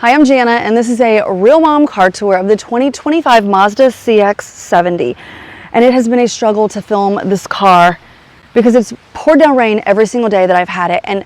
Hi, I'm Jana, and this is a Real Mom car tour of the 2025 Mazda CX70. And it has been a struggle to film this car because it's poured down rain every single day that I've had it. And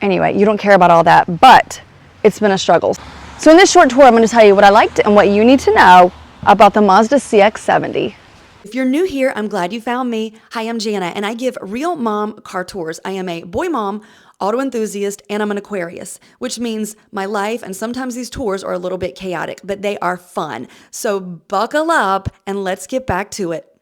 anyway, you don't care about all that, but it's been a struggle. So in this short tour, I'm going to tell you what I liked and what you need to know about the Mazda CX70. If you're new here, I'm glad you found me. Hi, I'm Jana, and I give Real Mom car tours. I am a boy mom, auto enthusiast, and I'm an Aquarius, which means my life and sometimes these tours are a little bit chaotic, but they are fun. So buckle up and let's get back to it.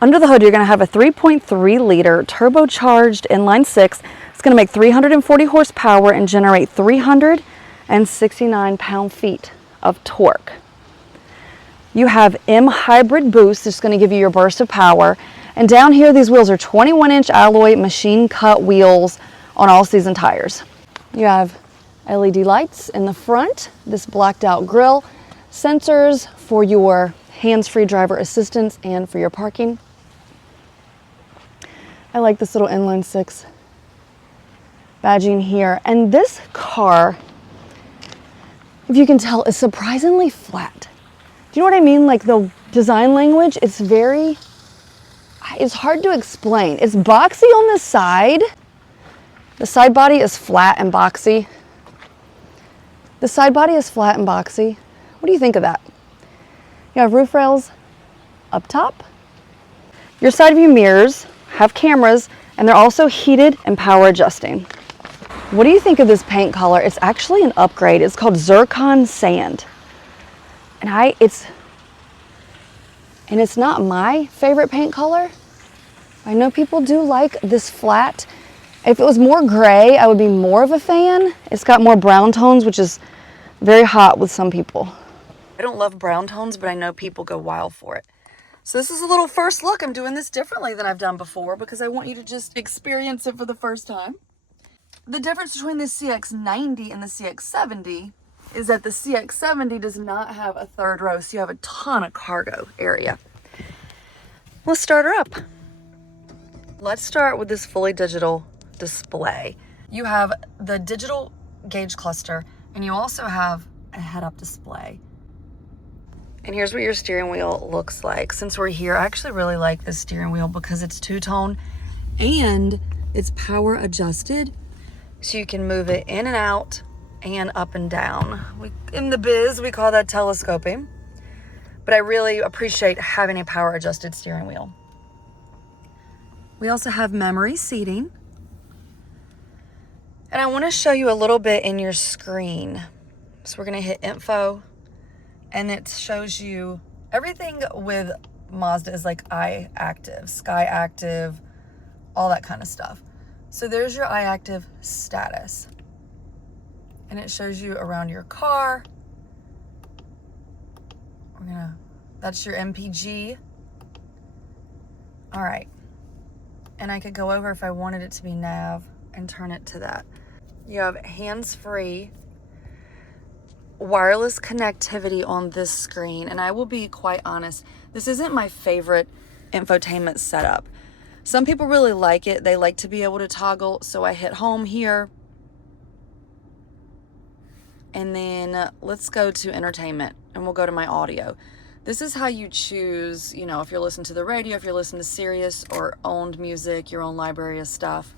Under the hood, you're going to have a 3.3 liter turbocharged inline six. It's going to make 340 horsepower and generate 369 pound-feet of torque. You have M hybrid boost. It's going to give you your burst of power. And down here, these wheels are 21-inch alloy machine cut wheels on all season tires. You have LED lights in the front, this blacked out grille, sensors for your hands-free driver assistance and for your parking. I like this little inline six badging here. And this car, if you can tell, is surprisingly flat. Do you know what I mean? Like the design language, it's hard to explain. It's boxy on the side. The side body is flat and boxy. The side body is flat and boxy. What do you think of that? You have roof rails up top. Your side view mirrors have cameras, and they're also heated and power adjusting. What do you think of this paint color? It's actually an upgrade. It's called Zircon Sand. And it's not my favorite paint color. I know people do like this flat. If it was more gray, I would be more of a fan. It's got more brown tones, which is very hot with some people. I don't love brown tones, but I know people go wild for it. So this is a little first look. I'm doing this differently than I've done before because I want you to just experience it for the first time. The difference between the CX90 and the CX70 is that the CX70 does not have a third row, so you have a ton of cargo area. Let's start her up. Let's start with this fully digital display. You have the digital gauge cluster, and you also have a head-up display. And here's what your steering wheel looks like. Since we're here, I actually really like this steering wheel because it's two-tone and it's power adjusted, so you can move it in and out and up and down. In the biz, we call that telescoping, but I really appreciate having a power adjusted steering wheel. We also have memory seating. And I want to show you a little bit in your screen. So we're going to hit info, and it shows you everything with Mazda is like eye active, sky active, all that kind of stuff. So there's your eye active status. And it shows you around your car. That's your MPG. All right. And I could go over if I wanted it to be nav and turn it to that. You have hands-free wireless connectivity on this screen. And I will be quite honest, this isn't my favorite infotainment setup. Some people really like it. They like to be able to toggle. So I hit home here. And then let's go to entertainment, and we'll go to my audio. This is how you choose, if you're listening to the radio, if you're listening to Sirius or owned music, your own library of stuff.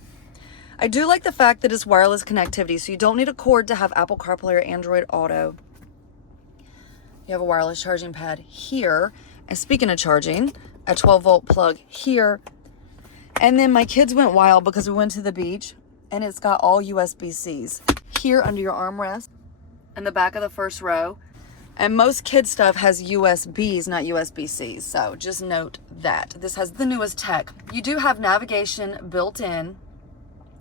I do like the fact that it's wireless connectivity, so you don't need a cord to have Apple CarPlay or Android Auto. You have a wireless charging pad here. And speaking of charging, a 12-volt plug here. And then my kids went wild because we went to the beach, and it's got all USB-Cs here under your armrest in the back of the first row. And most kid stuff has USBs, not USB-Cs. So just note that. This has the newest tech. You do have navigation built in,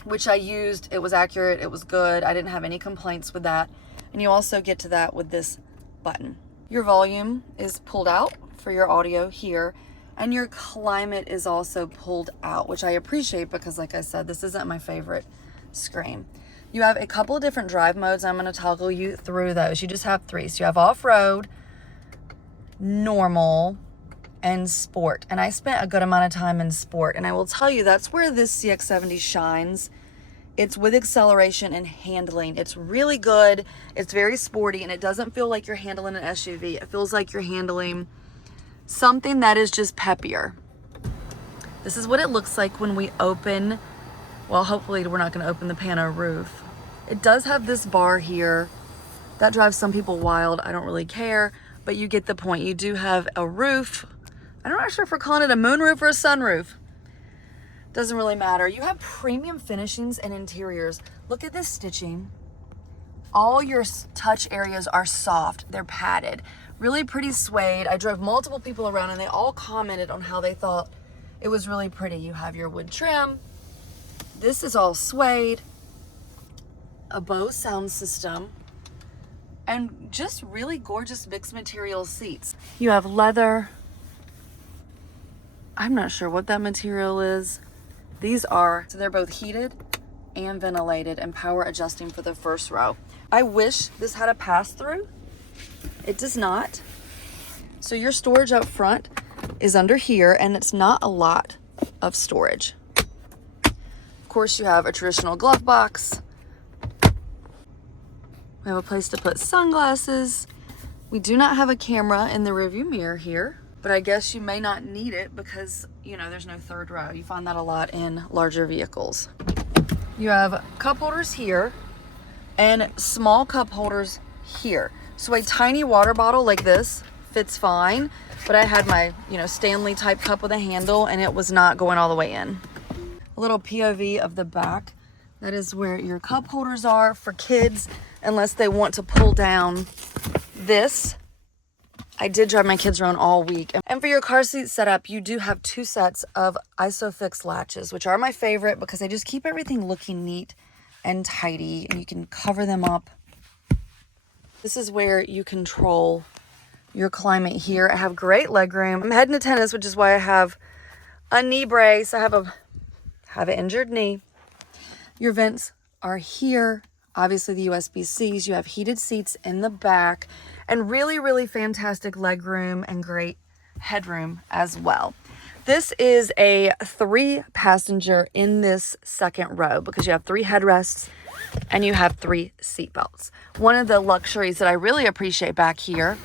which I used. It was accurate. It was good. I didn't have any complaints with that. And you also get to that with this button. Your volume is pulled out for your audio here. And your climate is also pulled out, which I appreciate because, like I said, this isn't my favorite screen. You have a couple of different drive modes. I'm going to toggle you through those. You just have three. So you have off-road, normal, and sport. And I spent a good amount of time in sport. And I will tell you, that's where this CX70 shines, It's with acceleration and handling. It's really good. It's very sporty, and it doesn't feel like you're handling an SUV. It feels like you're handling something that is just peppier. This is what it looks like when we open, well, hopefully we're not going to open the pano roof. It does have this bar here. That drives some people wild. I don't really care, but you get the point. You do have a roof. I'm not sure if we're calling it a moonroof or a sunroof. Doesn't really matter. You have premium finishings and interiors. Look at this stitching. All your touch areas are soft. They're padded. Really pretty suede. I drove multiple people around and they all commented on how they thought it was really pretty. You have your wood trim. This is all suede. A Bose sound system. And just really gorgeous mixed material seats. You have leather. I'm not sure what that material is. These are, so they're both heated and ventilated and power adjusting for the first row. I wish this had a pass-through. It does not. So your storage up front is under here, and it's not a lot of storage. Of course, you have a traditional glove box. We have a place to put sunglasses. We do not have a camera in the rearview mirror here, but I guess you may not need it because, you know, there's no third row. You find that a lot in larger vehicles. You have cup holders here and small cup holders here. So a tiny water bottle like this fits fine, but I had my, you know, Stanley type cup with a handle and it was not going all the way in. A little POV of the back. That is where your cup holders are for kids, unless they want to pull down this. I did drive my kids around all week. And for your car seat setup, you do have 2 sets of ISOFIX latches, which are my favorite because they just keep everything looking neat and tidy, and you can cover them up. This is where you control your climate here. I have great legroom. I'm heading to tennis, which is why I have a knee brace. I have an injured knee. Your vents are here. Obviously the USB-Cs. You have heated seats in the back and really, really fantastic legroom and great headroom as well. This is a 3-passenger in this second row because you have 3 headrests and you have 3 seat belts. One of the luxuries that I really appreciate back here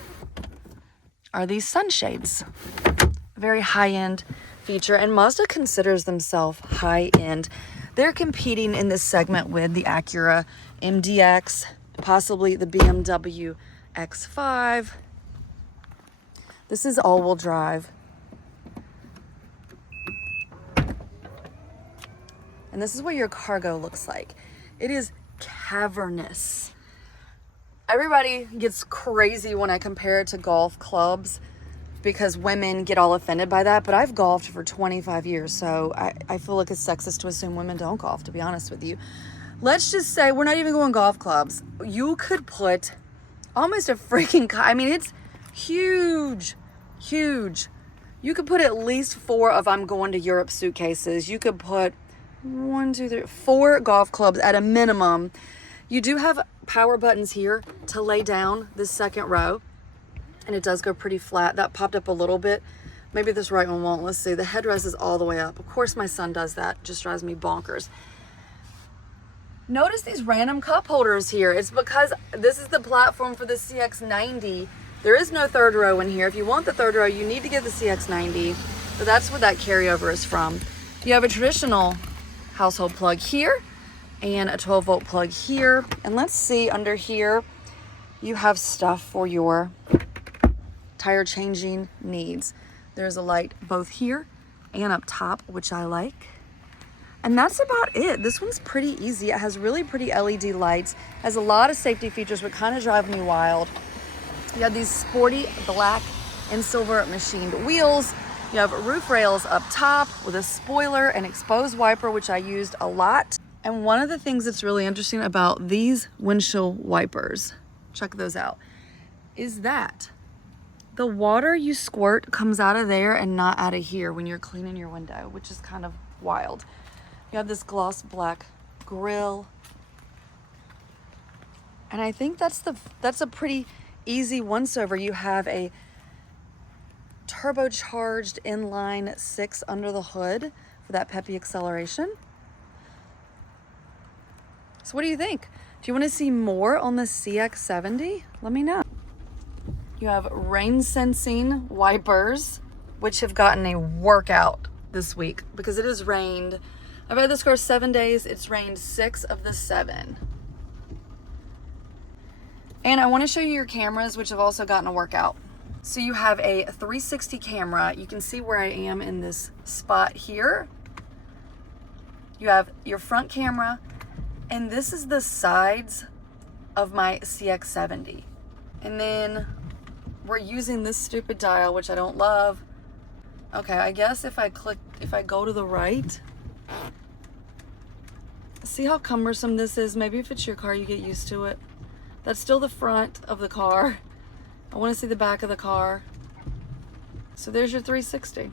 are these sunshades. A very high-end feature, and Mazda considers themselves high-end. They're competing in this segment with the Acura MDX, possibly the BMW X5. This is all-wheel drive. And this is what your cargo looks like. It is cavernous. Everybody gets crazy when I compare it to golf clubs because women get all offended by that, but I've golfed for 25 years, so I feel like it's sexist to assume women don't golf, to be honest with you. Let's just say we're not even going golf clubs. You could put almost a freaking, I mean, it's huge, huge. You could put at least 4 of I'm going to Europe suitcases. You could put 1, 2, 3, 4 golf clubs at a minimum. You do have power buttons here to lay down this second row. And it does go pretty flat. That popped up a little bit. Maybe this right one won't. Let's see. The headrest is all the way up. Of course my son does that. Just drives me bonkers. Notice these random cup holders here. It's because this is the platform for the CX70. There is no third row in here. If you want the third row, you need to get the CX90. But that's where that carryover is from. You have a traditional household plug here and a 12-volt plug here. And let's see under here, you have stuff for your tire changing needs. There's a light both here and up top, which I like. And that's about it. This one's pretty easy. It has really pretty LED lights, has a lot of safety features, but kind of drive me wild. You have these sporty black and silver machined wheels. You have roof rails up top with a spoiler and exposed wiper, which I used a lot. And one of the things that's really interesting about these windshield wipers, check those out, is that the water you squirt comes out of there and not out of here when you're cleaning your window, which is kind of wild. You have this gloss black grille. And I think that's a pretty easy once-over. You have a turbocharged inline 6 under the hood for that peppy acceleration. So what do you think? Do you want to see more on the CX70? Let me know. You have rain sensing wipers, which have gotten a workout this week because it has rained. I've had this car 7 days. It's rained 6 of the 7. And I want to show you your cameras, which have also gotten a workout. So you have a 360 camera. You can see where I am in this spot here. You have your front camera, and this is the sides of my CX70. And then we're using this stupid dial, which I don't love. Okay, I guess if I go to the right, see how cumbersome this is? Maybe if it's your car, you get used to it. That's still the front of the car. I want to see the back of the car. So there's your 360.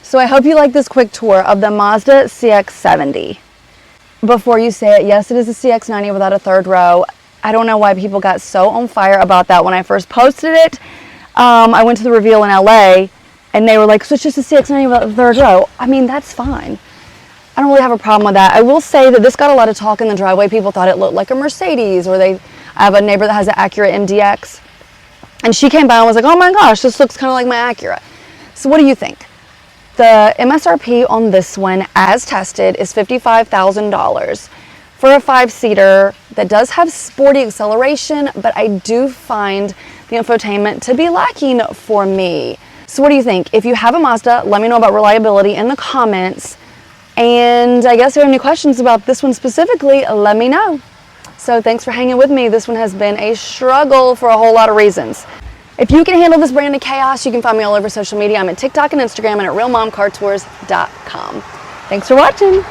So I hope you like this quick tour of the Mazda CX70. Before you say it, yes, it is a CX90 without a third row. I don't know why people got so on fire about that when I first posted it. I went to the reveal in LA and they were like, so it's just a CX90 without the third row. I mean, that's fine. I don't really have a problem with that. I will say that this got a lot of talk in the driveway. People thought it looked like a Mercedes, or I have a neighbor that has an Acura MDX, and she came by and was like, oh my gosh, this looks kind of like my Acura. So what do you think? The MSRP on this one, as tested, is $55,000 for a 5-seater that does have sporty acceleration, but I do find the infotainment to be lacking for me. So what do you think? If you have a Mazda, let me know about reliability in the comments. And I guess if you have any questions about this one specifically, let me know. So thanks for hanging with me. This one has been a struggle for a whole lot of reasons. If you can handle this brand of chaos, you can find me all over social media. I'm at TikTok and Instagram and at realmomcartours.com. Thanks for watching.